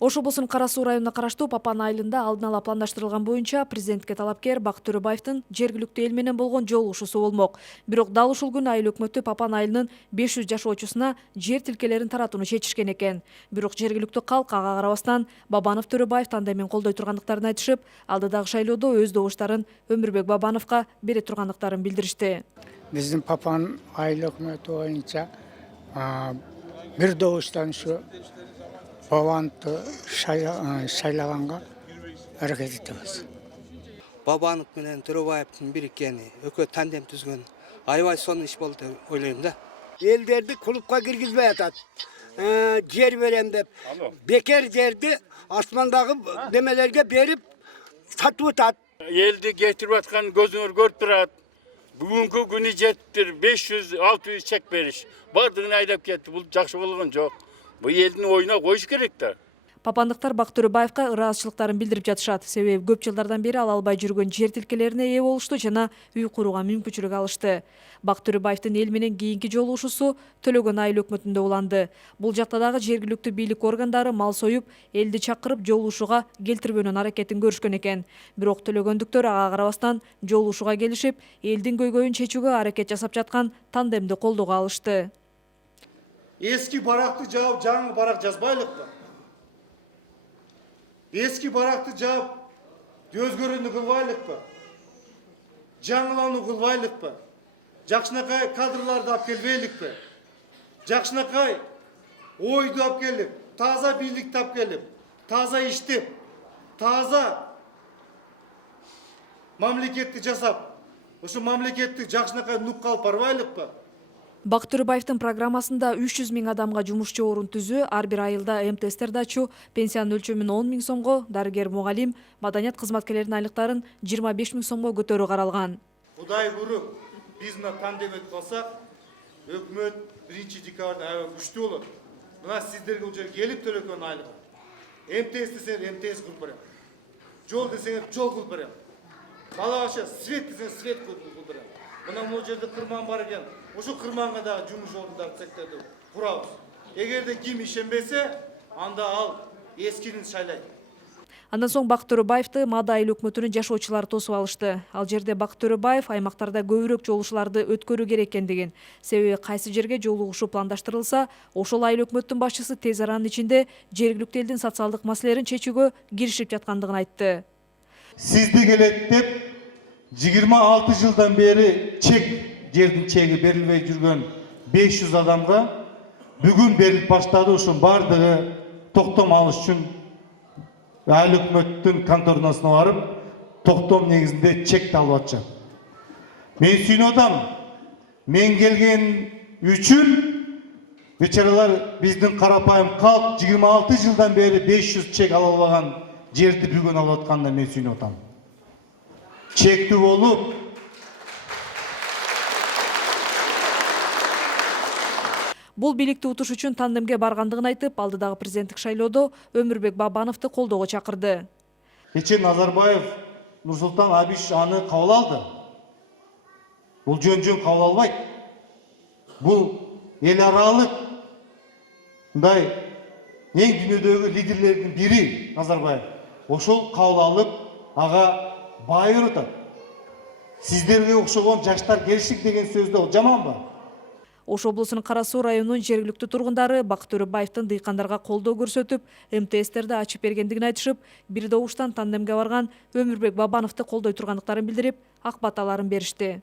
Ош облусунун Кара Суу районуна караштуу Папан айылында алдын ала пландаштырылган боюнча президентке талапкер Бакыт Төрөбаевдин жергиликтүү эл менен болгон жолугушуусу болмок. Бирок дал ушул күнү айыл өкмөтү Папан айылынын 500 жашоочусуна жер тилкелерин таратууну чечишкен экен. Бирок жергиликтүү калк ага карабастан Бабанов Төрөбаев тандемин колдой тургандыктарын айтышып, алдыдагы шайлоодо өз добуштарын Өмүрбек Бабановго бере тургандыктарын билдиришти. Биздин Папан айыл өкмөтү боюнча бир добуштан ушу Бабановду шайлаганга аракет этебиз. Бабанов менен Төрөбаевдин бириккени, экөө тандем түзгөн аябай сонун иш болду деп ойлойм да. Элдерди клубка киргизбей атат. Жер берем деп. Бекер жерди асмандагы демелерге берип сатып атат. Элди кетирип аткан көзүңөр көрүп турат. Бүгүнкү күнү жетиптир 500-600 чек бериш. Бардыгын айдап кетти. Бул жакшы болгон жок. Бул элдин оюна коюш керек да. Папандыктар Бакыт Төрөбаевга ыраазычылыктарын билдирип жатышат. Себеби көп жылдардан бери ал албай жүргөн жер тилкелерине ээ болушту жана үй курууга мүмкүнчүлүк алышты. Бакыт Төрөбаевдин эл менен кийинки жолугушуусу Төлөгөн айыл өкмөтүндө уланды. Бул жакта дагы жергиликтүү бийлик органдары мал союп, элди чакырып жолугушууга келтирбөөнүн аракетин көрүшкөн экен. Бирок төлөгөндүктөр ага карабастан жолугушууга келишип, элдин көйгөйүн чечүүгө аракет жасап жаткан тандемди колдоого алышты. Eski barakты жаап, жаңы барак жазбайлыкпы? Eski barakты жаап, өзгөрүүнү кылбайлыкпы? Жаңылануу кылбайлыкпы? Жакшынакай кадрларды алып келбейликпи? Жакшынакай ойду алып келип, таза бийликти алып келип, таза иштеп, таза мамлекетти жасап, ошо мамлекетти жакшынакай нукка алып барбайлыкпы? Бакыт Төрөбаевдин программасында 300 000 адамга жумушчу орун түзүү, ар бир айылда МТСтерди ачуу, пенсиянын өлчөмүн 10 000 сомго, дарыгер, мугалим, маданият кызматкерлеринин айлыктарын 25 000 сомго көтөрүү каралган. Кудай буйруп, биз мына тандем өтүп калсак, өкмөт 1-декабрда аябай күчтүү болот. Мына сиздерге бул жерге келип төлөгөн айлык. МТС десеңер МТС кылып берем. Жол десеңер жол кылып берем. Бала бакча свет десеңер свет кылып берем. Мына бул жерде кырман бар экен. Ошо кырманга да жумуш орундар цехтерди курабыз. Эгерде ким ишенбесе, анда ал эскинин шайлайт. Андан соң Бакыт Төрөбаевди Мада айыл өкмөтүнүн жашоочулары тосуп алышты. Ал жерде Бакыт Төрөбаев аймактарда көбүрөөк жолугушууларды өткөрүү керек экендигин, себеби кайсы жерге жолугушуу пландаштырылса, ошол айыл өкмөттүн башчысы тез аранын ичинде жергиликтүү элдин социалдык маселелерин чечүүгө киришип жаткандыгын айтты. Сизди келет деп 26 жылдан бери жердин чеги берилбей жүргөн 500 адамга бүгүн берилип баштады. Ушун бардыгы токтом алыш үчүн айыл өкмөттүн конторунасына барып, токтом негизинде чекти алып атышат. Мен сүйүнүп атам. Мен келген үчүн бечаралар биздин карапайым калк 26 жылдан бери 500 чек ала албаган жерди бүгүн алып атканда мен сүйүнүп атам. Чектүү болуп Бул бийликти утуш үчүн тандемге баргандыгын айтып, алдыдагы президенттик шайлоодо Өмүрбек Бабановду колдоого чакырды. Кечээ Назарбаев Нурсултан Абишевич аны кабыл алды. Бул жөн кабыл албайт. Бул эл аралык мындай эң дүйнөдөгү лидерлердин бири Назарбаев. Ошол кабыл алып, ага бай өрөтөт. Сиздерге окшогон жаштар келишик деген сөздө ол жаманбы? Ош облусунун Кара Суу районунун жергиликтүү тургундары Бакыт Төрөбаевдин дыйкандарга колдоо көрсөтүп, МТСтерди ачып бергендигин айтышып, бир добуштан тандемге барган Өмүрбек Бабановду колдой тургандыктарын билдирип, ак баталарын беришти.